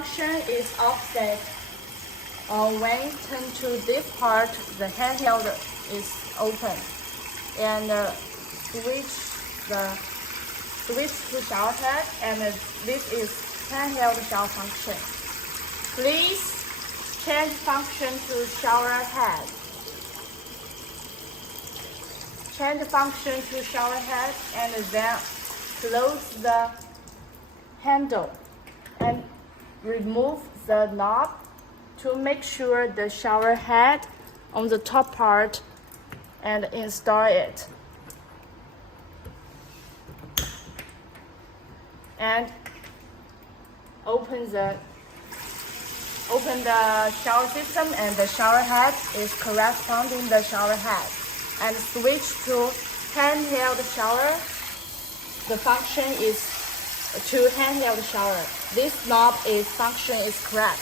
function is offset. When you turn to this part, the handheld is open, and switch to shower head, and this is handheld shower function. Please change function to shower head. Change function to shower head, and then close the handle and remove the knob to make sure the shower head on the top part and install it. And open the shower system, and the shower head is corresponding the shower head. And switch to handheld shower. The function is to handheld shower. This knob function is correct.